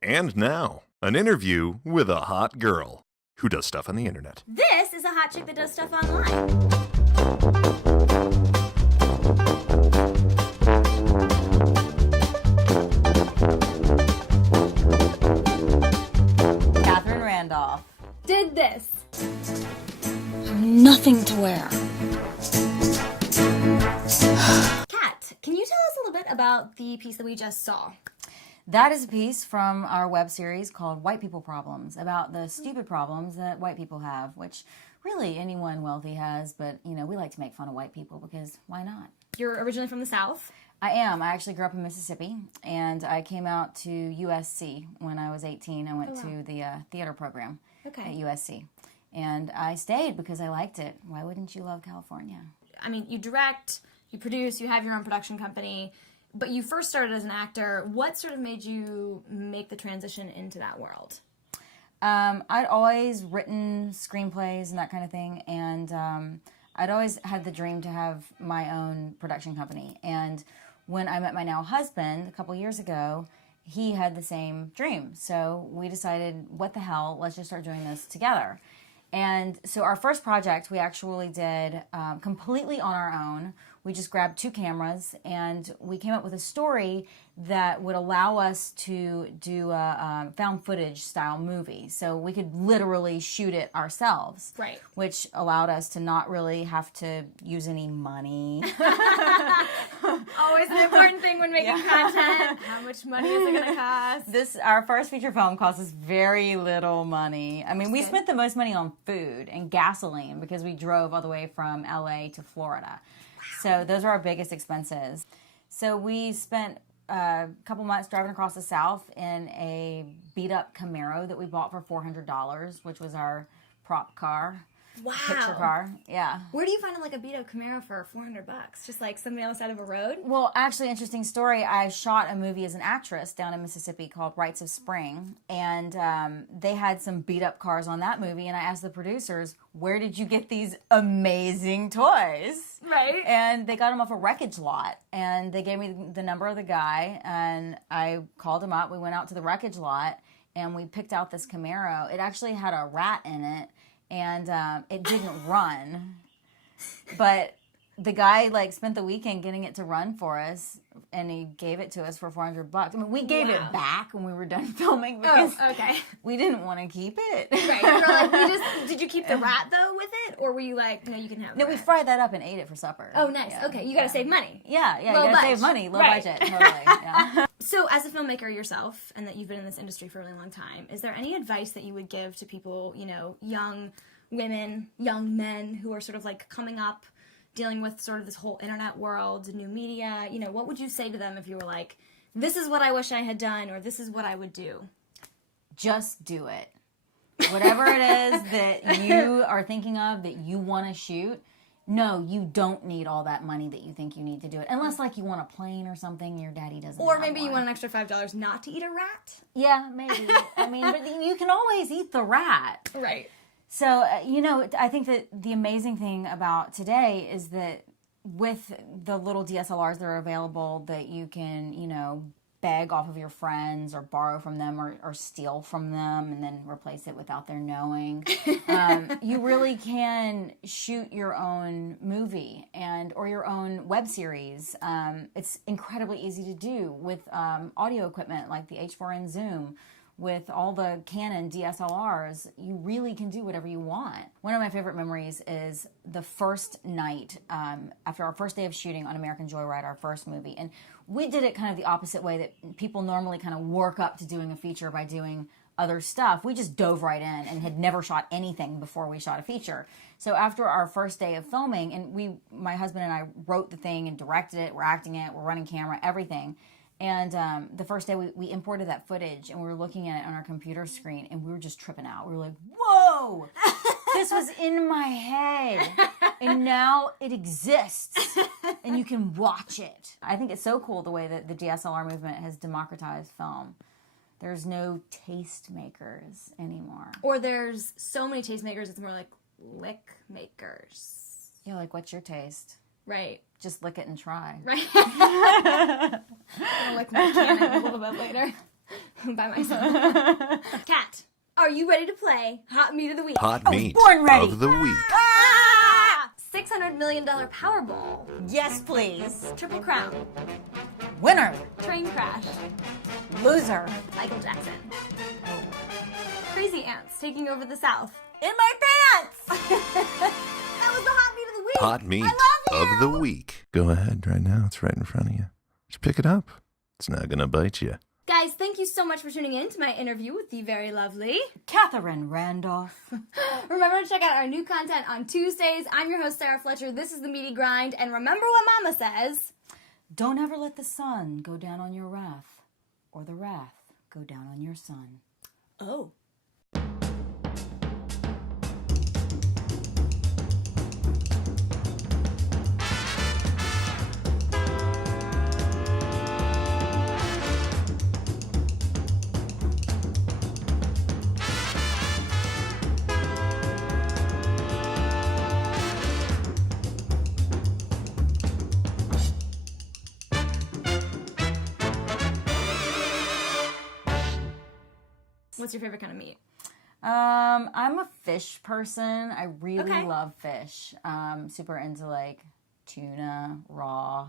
And now, an interview with a hot girl who does stuff on the internet. This is a hot chick that does stuff online. Catherine Randolph. Did this. Nothing to wear. Kat, can you tell us a little bit about the piece that we just saw? That is a piece from our web series called White People Problems, about the stupid problems that white people have, which really anyone wealthy has, but, you know, we like to make fun of white people because why not? You're originally from the South. I am. I actually grew up in Mississippi, and I came out to USC when I was 18. I went to the theater program at USC, and I stayed because I liked it. Why wouldn't you love California? I mean, you direct, you produce, you have your own production company, but you first started as an actor. What sort of made you make the transition into that world? I'd always written screenplays and that kind of thing, and I'd always had the dream to have my own production company. And when I met my now husband a couple years ago, he had the same dream. So we decided, what the hell, let's just start doing this together. And so our first project we actually did completely on our own. We just grabbed 2 cameras and we came up with a story that would allow us to do a found footage style movie. So we could literally shoot it ourselves. Right. Which allowed us to not really have to use any money. Always an important thing when making content. How much money is it going to cost? Our first feature film cost us very little money. I mean, we spent the most money on food and gasoline because we drove all the way from LA to Florida. So those are our biggest expenses. So we spent a couple months driving across the South in a beat-up Camaro that we bought for $400, which was our prop car. Wow. Picture car, yeah. Where do you find like a beat-up Camaro for $400? Just like somebody on the side of a road? Well, actually, interesting story. I shot a movie as an actress down in Mississippi called Rites of Spring, and they had some beat-up cars on that movie, and I asked the producers, where did you get these amazing toys? Right. And they got them off a wreckage lot, and they gave me the number of the guy, and I called him up. We went out to the wreckage lot, and we picked out this Camaro. It actually had a rat in it, and it didn't run, but the guy like spent the weekend getting it to run for us, and he gave it to us for $400. I mean, we gave it back when we were done filming because we didn't want to keep it. Right. You were like, did you keep the rat though with it, or were you like, no, you can have it? No, we fried that up and ate it for supper. Oh, nice. Yeah. Okay, you got to save money. Yeah, you Low gotta budget. save money, low Right. budget, totally. Yeah. So, as a filmmaker yourself, and that you've been in this industry for a really long time, is there any advice that you would give to people, you know, young women, young men who are sort of like coming up, dealing with sort of this whole internet world, new media? You know, what would you say to them if you were like, this is what I wish I had done, or this is what I would do? Just do it. Whatever it is that you are thinking of that you want to shoot, no, you don't need all that money that you think you need to do it. Unless, like, you want a plane or something, your daddy doesn't Or have maybe you one. want an extra $5 not to eat a rat? Yeah, maybe. I mean, but you can always eat the rat. Right. So, you know, I think that the amazing thing about today is that with the little DSLRs that are available that you can, you know, beg off of your friends or borrow from them or steal from them and then replace it without their knowing. You really can shoot your own movie or your own web series. It's incredibly easy to do with audio equipment like the H4n Zoom. With all the Canon DSLRs, you really can do whatever you want. One of my favorite memories is the first night after our first day of shooting on American Joyride, our first movie. And we did it kind of the opposite way that people normally kind of work up to doing a feature by doing other stuff. We just dove right in and had never shot anything before we shot a feature. So after our first day of filming, and my husband and I wrote the thing and directed it, we're acting it, we're running camera, everything. And the first day we imported that footage and we were looking at it on our computer screen and we were just tripping out. We were like, whoa, this was in my head and now it exists and you can watch it. I think it's so cool the way that the DSLR movement has democratized film. There's no tastemakers anymore. Or there's so many tastemakers, it's more like lick makers. Yeah, like, what's your taste? Right. Just lick it and try. Right. I'm gonna lick my cannon a little bit later by myself. Kat, are you ready to play Hot Meat of the Week? Hot I was meat born ready. of the week. Ah! $600 million Powerball. Yes, please. Triple Crown. Winner. Train crash. Loser. Michael Jackson. Crazy ants taking over the South. In my pants. That was the Hot Meat of the Week. Hot meat I love you. of the week. Go ahead right now. It's right in front of you. Just pick it up. It's not going to bite you. Guys, thank you so much for tuning in to my interview with the very lovely Catherine Randolph. Remember to check out our new content on Tuesdays. I'm your host, Sarah Fletcher. This is The Meaty Grind. And remember what Mama says. Don't ever let the sun go down on your wrath, or the wrath go down on your son. Oh. What's your favorite kind of meat? I'm a fish person. I really Okay. love fish. Super into like tuna, raw,